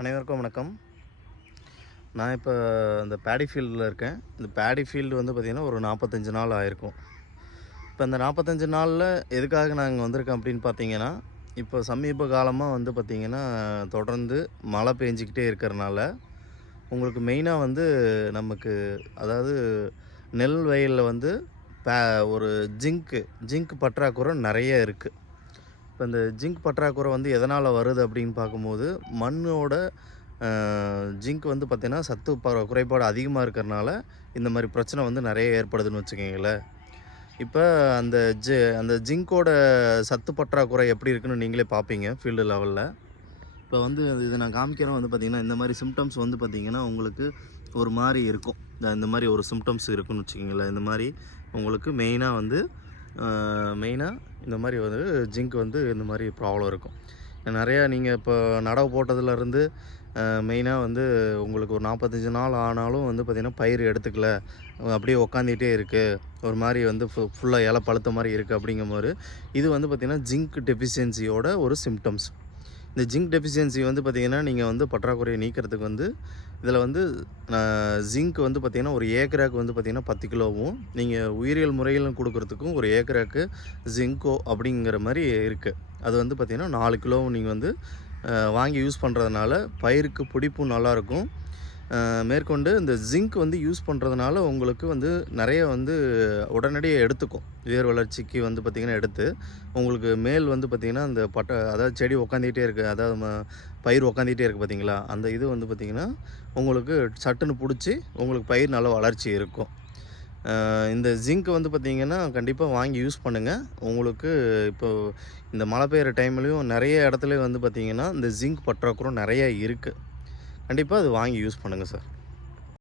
அனைவருக்கும் வணக்கம். நான் இப்போ இந்த பேடி ஃபீல்டில் இருக்கேன். இந்த பேடி ஃபீல்டு வந்து பார்த்திங்கன்னா ஒரு 45 நாள் ஆயிருக்கும். இப்போ இந்த 45 நாளில் எதுக்காக நான் இங்கே வந்திருக்கேன் அப்படின்னு பார்த்தீங்கன்னா, இப்போ சமீப காலமாக வந்து பார்த்திங்கன்னா தொடர்ந்து மழை பெஞ்சிக்கிட்டே இருக்கிறனால உங்களுக்கு மெயினாக வந்து நமக்கு அதாவது நெல் வயலில் வந்து ஒரு ஜிங்க் பற்றாக்குறை நிறைய இருக்குது. இப்போ இந்த ஜிங்க் பற்றாக்குறை வந்து எதனால் வருது அப்படின்னு பார்க்கும்போது மண்ணோட ஜிங்க் வந்து பார்த்திங்கன்னா சத்து குறைபாடு அதிகமாக இருக்கிறனால இந்த மாதிரி பிரச்சனை வந்து நிறைய ஏற்படுதுன்னு வச்சுக்கோங்களேன். இப்போ அந்த ஜிங்கோட சத்து பற்றாக்குறை எப்படி இருக்குன்னு நீங்களே பார்ப்பீங்க ஃபீல்டு லெவலில். இப்போ வந்து இது நான் காமிக்கிறேன் வந்து பார்த்திங்கன்னா இந்த மாதிரி சிம்டம்ஸ் வந்து பார்த்திங்கன்னா உங்களுக்கு ஒரு மாதிரி இருக்கும். இந்த மாதிரி ஒரு சிம்டம்ஸ் இருக்குன்னு வச்சுக்கோங்களேன். இந்த மாதிரி உங்களுக்கு மெயினாக இந்த மாதிரி வந்து ஜிங்க் வந்து இந்த மாதிரி ப்ராப்ளம் இருக்கும். நிறையா நீங்கள் இப்போ நடவு போட்டதுலேருந்து மெயினாக வந்து உங்களுக்கு ஒரு 45 நாள் ஆனாலும் வந்து பார்த்திங்கன்னா பயிர் எடுத்துக்கல, அப்படியே உக்காந்துகிட்டே இருக்குது, ஒரு மாதிரி வந்து ஃபுல்லாக இலை பழுத்த மாதிரி இருக்குது அப்படிங்கும்போது இது வந்து பார்த்திங்கன்னா ஜிங்க் டெஃபிஷியன்சியோட ஒரு சிம்டம்ஸ். இந்த ஜிங்க் டெஃபிஷியன்சி வந்து பார்த்திங்கன்னா நீங்கள் வந்து பற்றாக்குறையை நீக்கிறதுக்கு வந்து இதில் வந்து ஜிங்க் வந்து பார்த்திங்கன்னா ஒரு ஏக்கராக்கு வந்து பார்த்திங்கன்னா 10 கிலோவும், நீங்கள் உயிரியல் முறையில் கொடுக்குறதுக்கும் ஒரு ஏக்கராக்கு ஜிங்கோ அப்படிங்கிற மாதிரி இருக்குது. அது வந்து பார்த்திங்கன்னா 4 கிலோவும் நீங்கள் வந்து வாங்கி யூஸ் பண்ணுறதுனால பயிருக்கு பிடிப்பும் நல்லாயிருக்கும். மேற்கொண்டு இந்த ஜிங்க் வந்து யூஸ் பண்ணுறதுனால உங்களுக்கு வந்து நிறைய வந்து உடனடியாக எடுத்துக்கும். வேர் வளர்ச்சிக்கு வந்து பார்த்திங்கன்னா எடுத்து உங்களுக்கு மேல் வந்து பார்த்திங்கன்னா அந்த அதாவது செடி உக்காந்துக்கிட்டே இருக்குது, அதாவது பயிர் உக்காந்துக்கிட்டே இருக்குது பார்த்திங்களா, அந்த இது வந்து பார்த்திங்கன்னா உங்களுக்கு சட்டுன்னு பிடிச்சி உங்களுக்கு பயிர் நல்ல வளர்ச்சி இருக்கும். இந்த ஜிங்க் வந்து பார்த்திங்கன்னா கண்டிப்பாக வாங்கி யூஸ் பண்ணுங்கள். உங்களுக்கு இப்போது இந்த மழை பெய்கிற டைம்லேயும் நிறைய இடத்துல வந்து பார்த்திங்கன்னா இந்த ஜிங்க் பற்றாக்குறை நிறையா இருக்குது. கண்டிப்பாக அது வாங்கி யூஸ் பண்ணுங்கள் சார்.